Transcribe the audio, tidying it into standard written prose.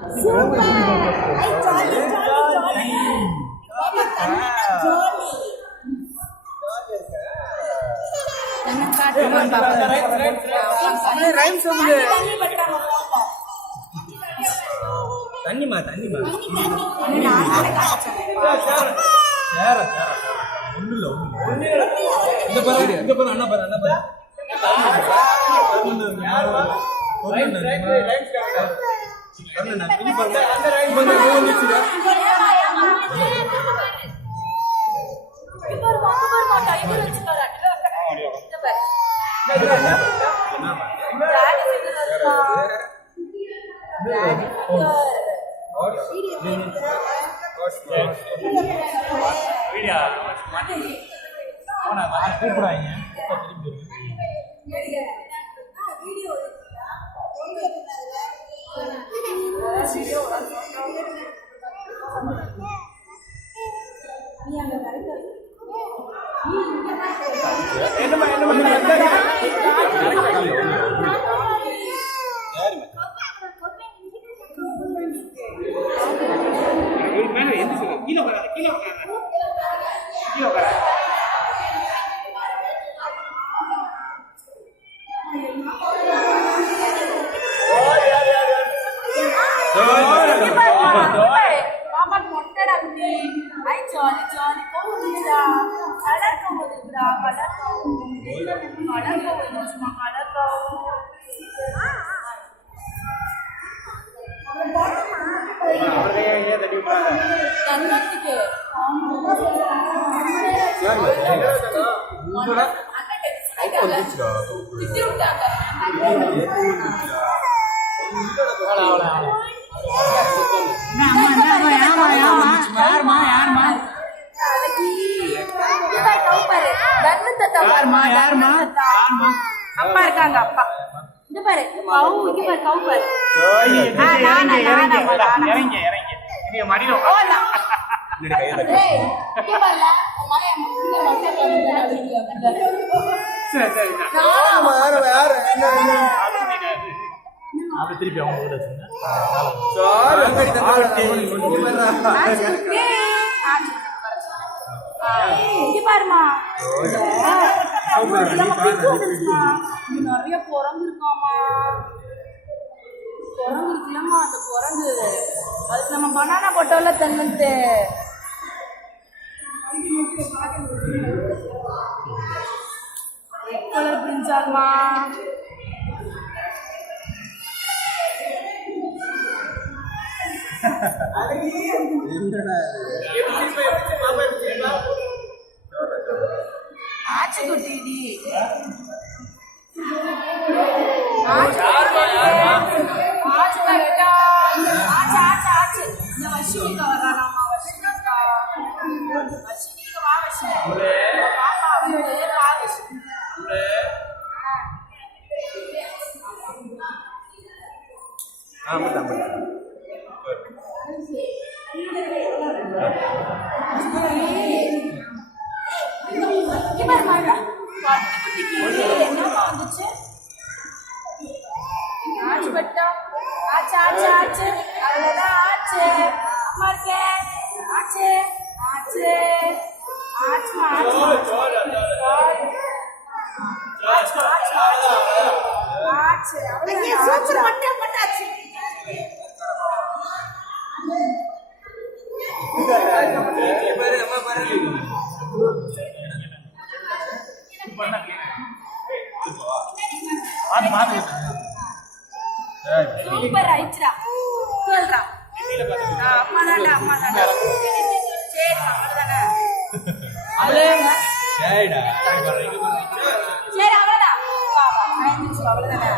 Super! Ay, jolly, jolly, jolly. Jolly. Jangan kacau, rhyme சொல்லு. தண்ணி மா. இங்க பாரு அண்ணா பாரு. கூப்பிடாங்க அப்பா இருக்காங்க அப்பா இந்த பாரு கவு பாரு இறங்கி நீங்க மடியில அப்படி திருப்பி அவங்க பாருமா நிறைய குரங்கு இருக்காமா. குரங்கு இருக்குல்லம்மா, அந்த குரங்கு அதுக்கு நம்ம பனானா போட்டோம்ல தென்னந்து கலர் பிரிஞ்சாலுமா ஆச்சுக்குட்டி ஆச்சு இந்த வர்ஷினிகா வர்றானாமா. வர்ஷினிகா வா வந்துச்சு ஆச்சு பட்டா ஆச்சு அவ்வளவுதான் ஆச்சு. அம்மா இருக்கேன் ஆச்சு சூப்பர் ஆயிடுச்சுடா சொல்றா. அம்மா தாண்டா சரி அவ்வளவுதானே சரி அவ்வளவுதான் அவ்வளவுதானே